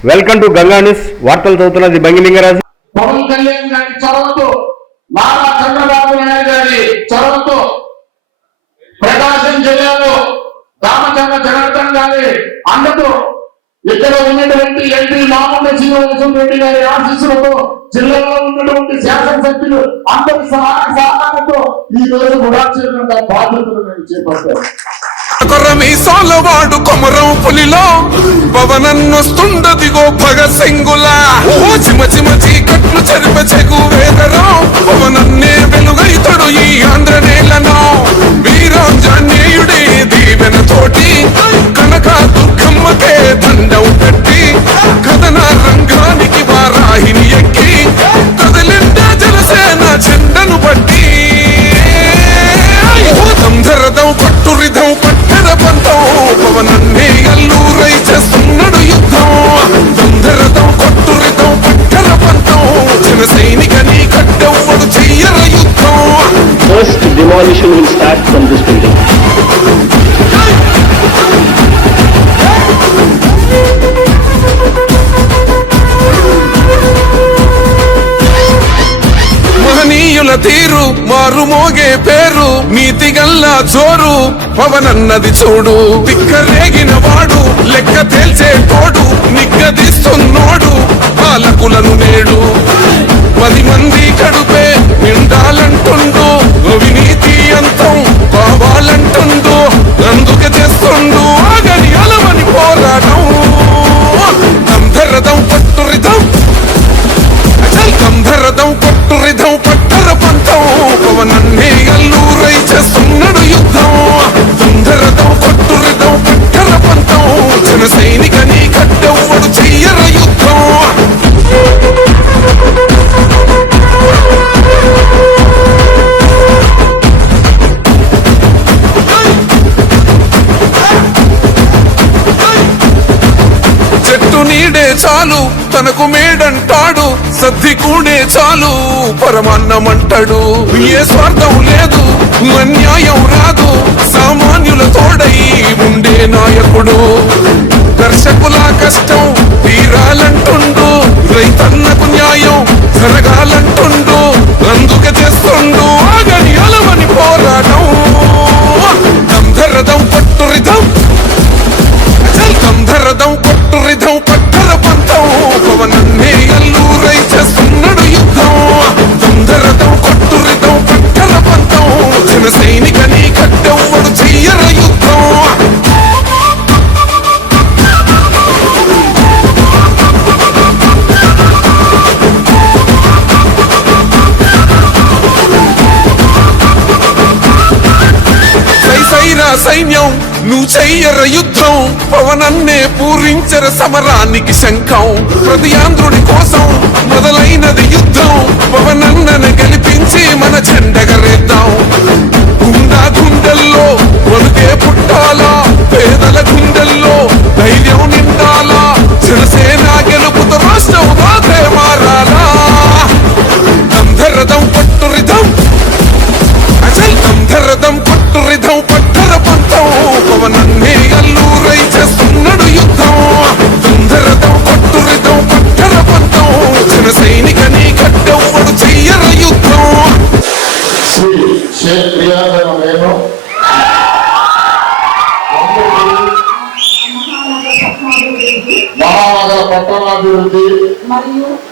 Welcome to Ganga news వార్తలు చదువుతున్నది బంగిలింగరాజు పవన్ కళ్యాణ్ గారి చొరవతో నారా చంద్రబాబు నాయుడు గారి చొరవతో ప్రకాశం జిల్లాలో రామచంద్ర జనార్దన్ గారి అండతో ఇక్కడ ఉన్నటువంటి ఎంపీ మామూలు శ్రీనివాసం రెడ్డి గారి ఆశీస్సులతో జిల్లాలో ఉన్నటువంటి శాసనసభ్యులు అందరి సహాయ సహకారంతో ఈ రోజు గుడాచరణ బాధ్యతలు నేను చేపట్టాను. కొరమీసాల వాడు కొమరం పులిలో. పవనన్నొస్తుండదిగో భగత్ సింగులా. ఓ చిమ చిమ చీకట్లు చెరిప చెగు వేదరం. పవనన్నే వెలుగైతడు ఈ ఆంధ్ర నేలను. వీరాంజనేయుడే దీవెన తోటి. కన First demolition will start from this building. మహనీయుల తీరు మారు మోగే పేరు నీతి గల్లా చోరు పవనన్నది చూడు తిక్కరేగిన వాడు లెక్క నీడే చాలు తనకు మేడంటాడు సద్ది కూడే చాలు పరమాన్నమంటాడు. ఏ స్వార్థం లేదు అన్యాయం రాదు సామాన్యుల తోడై ఉండే నాయకుడు. దర్శకుల కష్టం తీరాలంటుండు రైతన్నకు న్యాయం జరగాలంటుండు అందుకే చేస్తుండు ఆగని సైన్యం నువ్వు చెయ్యర యుద్ధం. పవనన్నే పూరించర సమరానికి శంఖం. ప్రతి ఆంధ్రుడి కోసం మొదలైనది యుద్ధం. పవనన్నను గెలిపించి మన జెండగరేద్దాం గుండా గుండెల్లో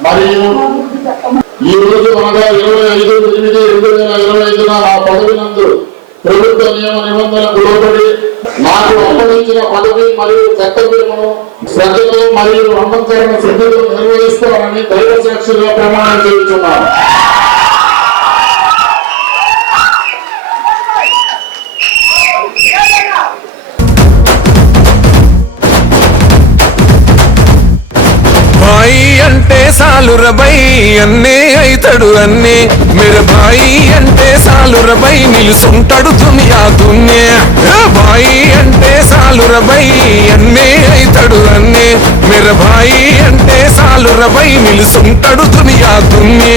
మరియు ఈ రోజు అనగా ఇరవై ఐదు ఎనిమిది రెండు వేల ఇరవై ఐదున నా పదవి నందు ప్రభుత్వ నియమ నిబంధనలకు లోబడి నాకు అప్పగించిన పదవి మరియు కర్తవ్యమును శ్రద్ధతో మరియు నమ్మకరణ శ్రద్ధతో నిర్వహిస్తానని దైవ సాక్షిగా ప్రమాణం చేస్తున్నాను అంటే సాలురబై అన్నే అయితడు అన్నే. మీరు బాయి అంటే సాలురబై నిలుసుంటాడు దునియా దున్నే. బాయి అంటే సాలురబై అన్నే అయితడు అన్నే. మీరు బాయి అంటే సాలురబై నిలుసుంటాడు దునియా దున్నే.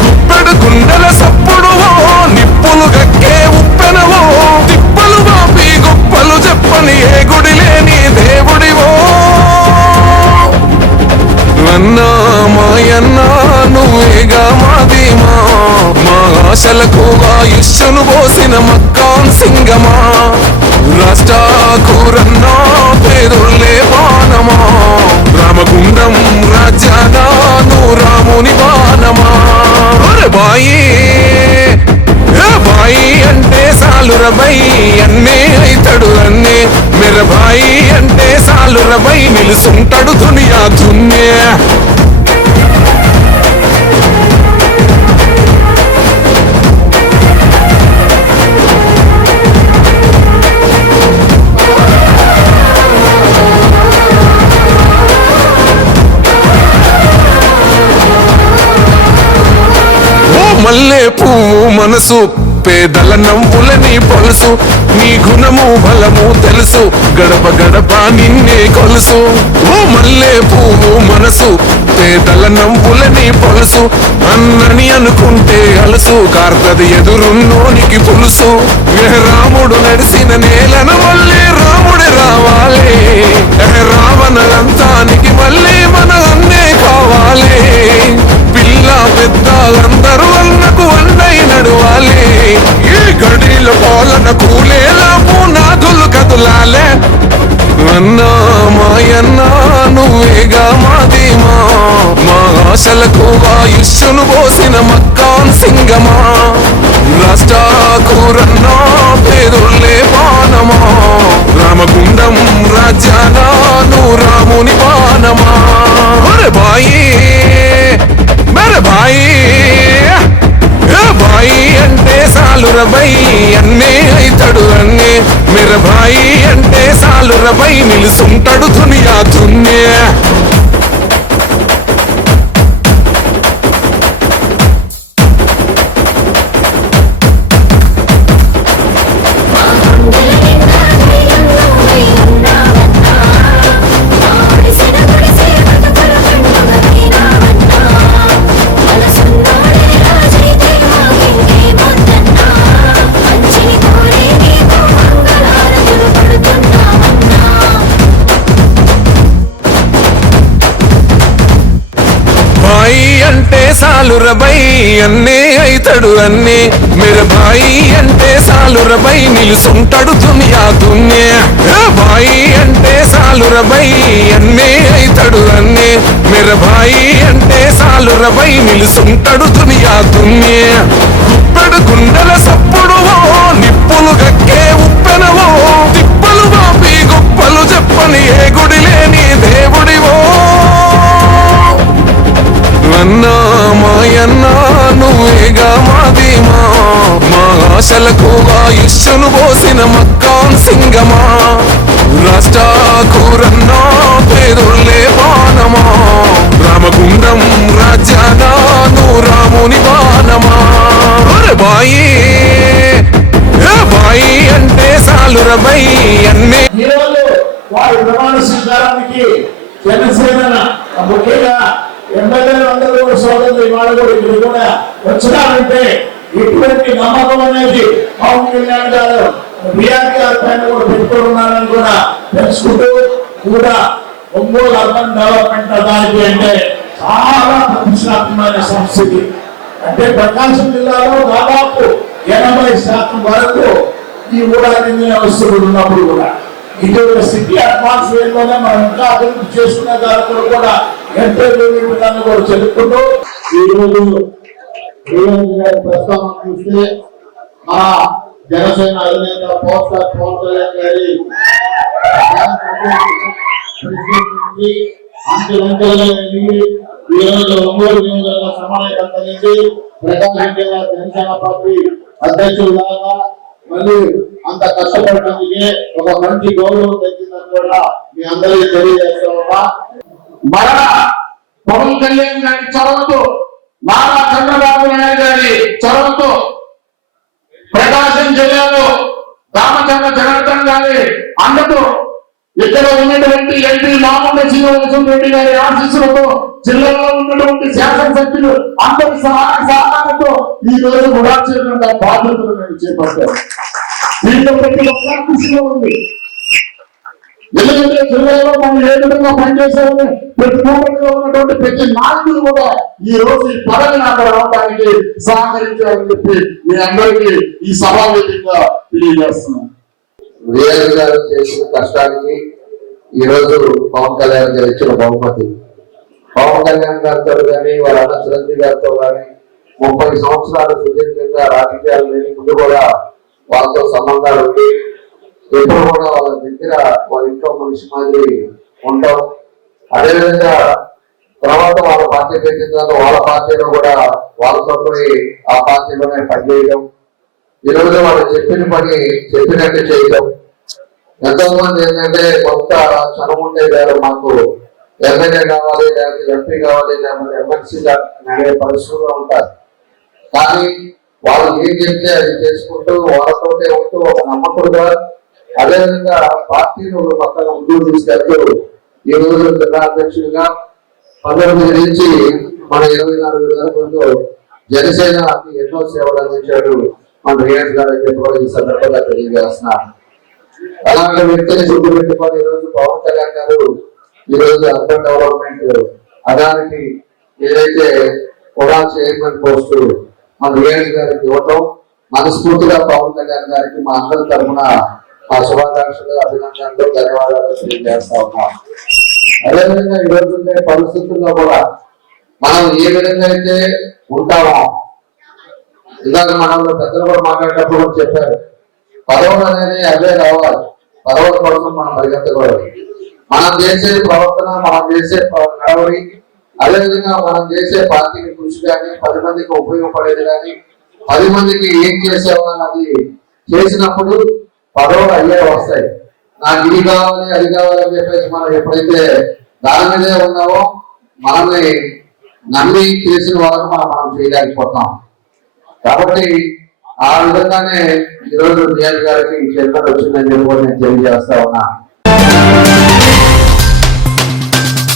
గుప్పెడు గుండెల సప్పుడువో నిప్పులు గక్కే ఉప్పెనవో. తిప్పలు బాపి గొప్పలు చెప్పని ఆశలకు ఆయుష్ను పోసిన మక్కాన్ సింగమా? రాష్ట్ర కూరన్నా పేరులే బాణమా? రామగుండం రాజ్యాన రాముని బాణమా? బాయి బాయి అంటే సాలురబై అన్నే అవుతాడు అన్నే. మెరబాయి అంటే సాలురబై నిలుసుంటాడు దునియా దున్నే మనసు పేదల నవ్వులని పొలుసు. నీ గుణము బలము తెలుసు. గడప గడప నిన్నే కొలుసు. ఓ మల్లె పువ్వు మనసు. పేదల నవ్వులని పొలుసు. అన్నని అనుకుంటే అలసు. కార్తది ఎదురున్నోనికి పులుసు. రాముడు నడిసిన నేలను మళ్ళీ రాముడే రావాలే. గడిల పాలన కూలేలా నాదులు కదులాలే. అన్నా మాయన్నా నువ్వేగా మాదేమా మా. ఆశలకు వాయుష్యును పోసిన మక్కాన్ సింగమా. రాష్ట్రాకూరన్నా పేరులే బాణమా రామగుండం రాజ్యాన రాముని పానమా. మరే బాయి మరే బాయి. సాలురబై అన్నే అయితడు అన్నే. మిరబాయి అంటే సాలురబై నిలుసుంటాడు దునియా దున్నే సాలురబై అన్నే అయితాడు అన్నే. మెరబాయి అంటే సాలురబై నిలుసుంటాడు దునియా దున్నే. బాయి అంటే సాలురబై అన్నే అయితాడు అన్నే. మెరబాయి అంటే సాలురబై నిలుసుంటాడు దునియా దున్నే. గుప్పెడు గుండెల సప్పుడువో నిప్పులు గక్కే ఉప్పెనవో. తిప్పలు బాపి గొప్పలు చెప్పని ఏ గుడి లేని దేవుడివో. అన్నా మాయన్నా నువ్వేగా మాదేమా మా. ఆశలకు ఆయుష్ను పోసిన మక్కాన్ సింగమా. రాష్ట్ర కూరన్నా పేరులే బాణమా. రామగుండం నువ్వు రాముని బాణమా. బాయి బాయి అంటే సాలుర బై అన్నే. ఈరోజు వారి ప్రమాణ స్వీకారానికి జనసేన ముఖ్యంగా ఎమ్మెల్యేలు అందరూ కూడా సోదరులు ఇవాళ కూడా ఇక్కడ కూడా వచ్చినారంటే ఇటువంటి నమ్మకం అనేది పవన్ కళ్యాణ్ గారు బిఆర్ గారి పైన కూడా పెట్టుకున్నారని కూడా తెలుసుకుంటూ కూడా ఒంగోలు అర్బన్ డెవలప్మెంట్ అథారిటీ అంటే చాలా ప్రతిష్టాత్మకమైన సంస్థితి. అంటే ప్రకాశం జిల్లాలో దాదాపు ఎనభై శాతం వరకు ఈ ఊరానికి వస్తువులు ఉన్నప్పుడు కూడా. ఇది సిటీ అట్మాస్ఫియర్లోనే మనం ఇంకా అభివృద్ధి చేసుకున్న దాని కూడా ఎంతో విధాన్ని కూడా చెప్పుకుంటూ ఈరోజు ప్రస్తావన చూస్తే మా జనసేన అధినేత పవన్ స్టార్ పవన్ కళ్యాణ్ గారి ప్రెసిడెంట్ ఒంగోలు నియోజకవర్గ సమావేశం కలిగి ప్రకాశం జిల్లా జనసేన పార్టీ అధ్యక్షుడు లాగా మళ్ళీ అంత కష్టపడటానికి ఒక మంచి గౌరవం తెచ్చిందని కూడా మీ అందరికీ తెలియజేస్తామమ్మా. మరలా పవన్ కళ్యాణ్ గారి చొరవతో నారా చంద్రబాబు నాయుడు గారి చొరవతో ప్రకాశం జిల్లాలో రామచంద్ర జనార్దన్ గారి అందరూ ఇక్కడ ఉన్నటువంటి ఎంపీ మామూలు శ్రీనివాసం రెడ్డి గారి ఆశీస్సులతో జిల్లాలో ఉన్నటువంటి శాసనసభ్యులు అందరి సహాయ సహకారంతో ఈ రోజు గుడాక్షేత్రంగా బాధ్యతలు నేను చేపట్టాను. దీంట్లో ప్రతి ఒక్క కృషిలో ఉంది. ఎందుకంటే జిల్లాలో మనం ఏ విధంగా పనిచేసామని ప్రతి మూమెంట్లో ఉన్నటువంటి ప్రతి నాయకులు కూడా ఈ రోజు ఈ పదవిని అక్కడ రావడానికి సహకరించాలని చెప్పి మీ అందరికీ ఈ సభావేదికగా తెలియజేస్తున్నాం వీరయ్య గారు చేసిన కష్టానికి ఈ రోజు పవన్ కళ్యాణ్ గారు ఇచ్చిన బహుమతి. పవన్ కళ్యాణ్ గారితో కానీ వారి అన్న చిరంజీవి గారితో కానీ ముప్పై సంవత్సరాలు సుదీర్ఘంగా రాజకీయాలు లేని ముందు కూడా వాళ్ళతో సంబంధాలు ఉండి ఎప్పుడు కూడా వాళ్ళ దగ్గర వాళ్ళ ఇంట్లో మనిషి మాదిరి ఉంటాం. అదేవిధంగా తర్వాత వాళ్ళ పార్టీ పెట్టిన తర్వాత వాళ్ళ పార్టీలో కూడా వాళ్ళతో పోయి ఆ పార్టీలోనే పనిచేయడం ఈరోజు వాళ్ళు చెప్పిన పని చెప్పినట్టు చేయడం ఎంతో మంది ఏంటంటే కొంత క్షణం ఉండే గారు మాకు ఎమ్మెల్యే కావాలి లేకపోతే ఎంపీ కావాలి లేకపోతే ఎమ్మెల్సీగా అనే పరిస్థితుల్లో ఉంటారు. కానీ వాళ్ళు ఏం చెప్తే అది చేసుకుంటూ వాళ్ళతోటే ఉంటూ ఒక నమ్మకుడుగా అదేవిధంగా పార్టీని ఒక పక్కన ముందుకు తీసుకెళ్తూ ఈ రోజు జిల్లా అధ్యక్షుడిగా పంతొమ్మిది నుంచి మన ఇరవై నాలుగు వరకు జనసేన ఎన్నో సేవలు అందించాడు మన రియాజ్ గారు చెప్పుకోవడం ఈ సందర్భంగా తెలియజేస్తున్నారు. అలాంటి వ్యక్తిని చుట్టూ పెట్టుకొని రోజు పవన్ కళ్యాణ్ గారు ఈ రోజు అర్బన్ డెవలప్మెంట్ అదానికి ఏదైతే కూడా చైర్మన్ పోస్టు మన రియాజ్ గారికి ఇవ్వటం మనస్ఫూర్తిగా పవన్ కళ్యాణ్ గారికి మా అందరి తరఫున మా శుభాకాంక్షలు అభినందనలు ధన్యవాదాలు తెలియజేస్తా ఉన్నాం. అదేవిధంగా ఈ రోజు ఉండే పరిస్థితుల్లో కూడా మనం ఏ విధంగా అయితే ఉంటామో ఇందాక మనం పెద్దలు కూడా మాట్లాడేటప్పుడు చెప్పారు పదవులు అనేది అవే రావాలి పదవుల కోసం మనం పరిగెత్తకూడదు. మనం చేసే ప్రవర్తన మనం చేసే నడవడి అదేవిధంగా మనం చేసే పార్టీకి కృషి కానీ పది మందికి ఉపయోగపడేది కానీ పది మందికి ఏం చేసామో అది చేసినప్పుడు పదవులు అయ్యే వస్తాయి. నాకు ఇది కావాలి అది కావాలి అని చెప్పేసి మనం ఎప్పుడైతే దాని మీదే ఉన్నామో మనల్ని నమ్మి చేసిన వాళ్ళకి మనం మనం చేయలేకపోతాం కాబట్టి ఆ విధంగానే ఈరోజు నియోజకవర్గానికి గారికి చైర్మన్ వచ్చిందని చెప్పి నేను తెలియజేస్తా ఉన్నాను